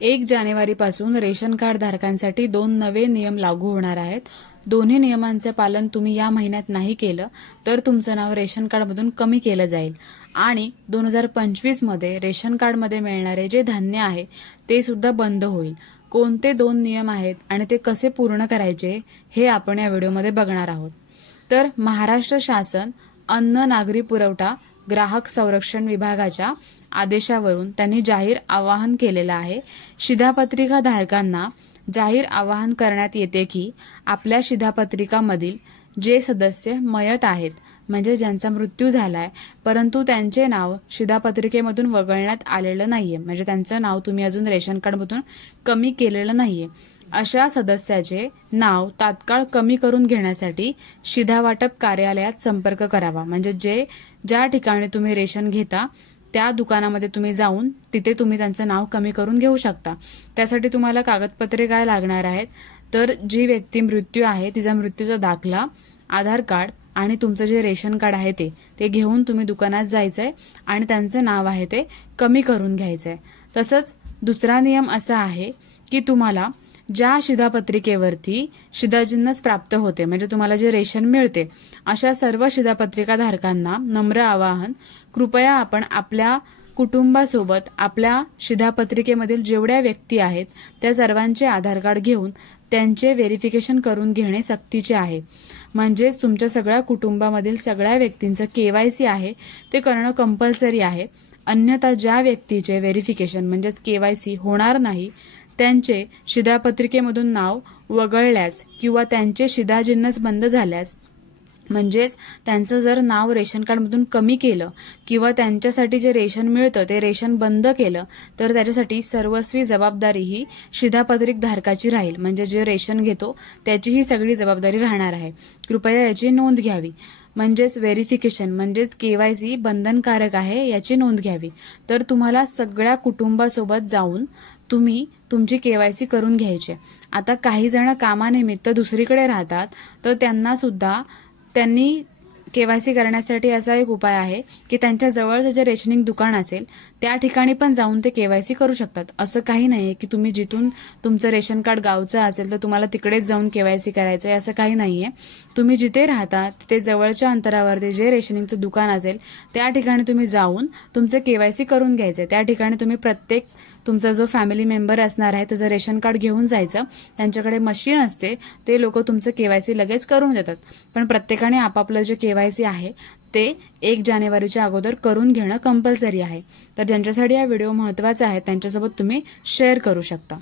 1 जानेवारीपासून ration card धारकांसाठी 2 नवे नियम लागू होणार आहेत। दोन्ही नियमांचे पालन तुम्ही या महिन्यात नाही केलं तर तुमचं नाव रेशन कार्डमधून कमी केलं जाईल आणि 2025 मध्ये रेशन कार्डमध्ये मिळणारे जे धान्य आहे ते सुद्धा बंद होईल। कोणते 2 नियम आहेत आणि ते कसे पूर्ण करायचे हे आपण या व्हिडिओमध्ये बघणार आहोत। तर महाराष्ट्र शासन अन्न नागरी पुरवठा ग्राहक संरक्षण विभागाच्या आदेशावरून त्यांनी जाहीर आवाहन केलेलं आहे। शिधापत्रिका धारकांना जाहीर आवाहन करण्यात येते की आपल्या शिधापत्रिकामधील जे सदस्य मयत आहेत म्हणजे ज्यांचा मृत्यू झालाय परंतु त्यांचे नाव शिधापत्रिकेमधून वगळण्यात आलेलं नाहीये, म्हणजे त्यांचं नाव तुम्ही अजून रेशन कार्डमधून कमी केलेलं नाहीये, अशा सदस्याचे नाव तात्काळ कमी करून घेण्यासाठी शिधा वाटप कार्यालयात संपर्क करावा। म्हणजे ज्या ठिकाणी तुम्ही रेशन घेता त्या दुकानामध्ये तुम्ही जाऊन तिथे तुम्ही त्यांचं नाव कमी करून घेऊ शकता। त्यासाठी तुम्हाला कागदपत्रे काय लागणार आहेत तर जी व्यक्ती मृत्यू आहे तिचा मृत्यूचा दाखला, आधार कार्ड आणि तुमचं जे रेशन कार्ड आहे ते घेऊन तुम्ही दुकानात जायचंय आणि त्यांचं नाव आहे ते कमी करून घ्यायचंय। तसंच दुसरा नियम असा आहे की तुम्हाला ज्या शिधापत्रिकेवरती शिधाजिन्नस प्राप्त होते म्हणजे तुम्हाला जे रेशन मिळते अशा सर्व शिधापत्रिका धारकांना नम्र आवाहन, कृपया आपण आपल्या कुटुंबासोबत आपल्या शिधापत्रिकेमधील जेवढ्या व्यक्ती आहेत त्या सर्वांचे आधार कार्ड घेऊन त्यांचे व्हेरिफिकेशन करून घेणे सक्तीचे आहे। म्हणजेच तुमच्या सगळ्या कुटुंबामधील सगळ्या व्यक्तींचं KYC आहे ते करणं कंपल्सरी आहे। अन्यथा ज्या व्यक्तीचे व्हेरिफिकेशन म्हणजेच KYC होणार नाही त्यांचे शिधापत्रिकेमधून नाव वगळल्यास किंवा त्यांचे शिधाजिन्नस बंद झाल्यास म्हणजेच त्यांचं जर नाव रेशन कार्डमधून कमी केलं किंवा त्यांच्यासाठी जे रेशन मिळतं ते रेशन बंद केलं तर त्याच्यासाठी सर्वस्वी जबाबदारी ही शिधापत्रिक धारकाची राहील। म्हणजे जे रेशन घेतो त्याची ही सगळी जबाबदारी राहणार आहे। कृपया याची नोंद घ्यावी। म्हणजेच व्हेरिफिकेशन म्हणजेच KYC बंधनकारक आहे याची नोंद घ्यावी। तर तुम्हाला सगळ्या कुटुंबासोबत जाऊन तुम्ही तुमची KYC करून घ्यायची। आता काही जण कामानिमित्त दुसरीकडे राहतात तर त्यांनी KYC करण्यासाठी असा एक उपाय आहे की त्यांच्या जवळचं जे रेशनिंग दुकान असेल त्या ठिकाणी पण जाऊन ते KYC करू शकतात। असं काही नाहीये की तुम्ही जिथून तुमचं रेशन कार्ड गावचं असेल तर तुम्हाला तिकडेच जाऊन KYC करायचं आहे, असं काही नाहीये। तुम्ही जिथे राहता तिथे जवळच्या अंतरावरती जे रेशनिंगचं दुकान असेल त्या ठिकाणी तुम्ही जाऊन तुमचं KYC करून घ्यायचं। त्या ठिकाणी तुम्ही प्रत्येक तुमचा जो फॅमिली मेंबर असणार आहे त्याचं रेशन कार्ड घेऊन जायचं। त्यांच्याकडे मशीन असते, ते लोक तुमचं KYC लगेच करून देतात। पण प्रत्येकाने आपापलं जे KYC आहे ते 1 जानेवारीच्या अगोदर करून घेणं कंपल्सरी आहे। तर ज्यांच्यासाठी हा व्हिडिओ महत्त्वाचा आहे त्यांच्यासोबत तुम्ही शेअर करू शकता।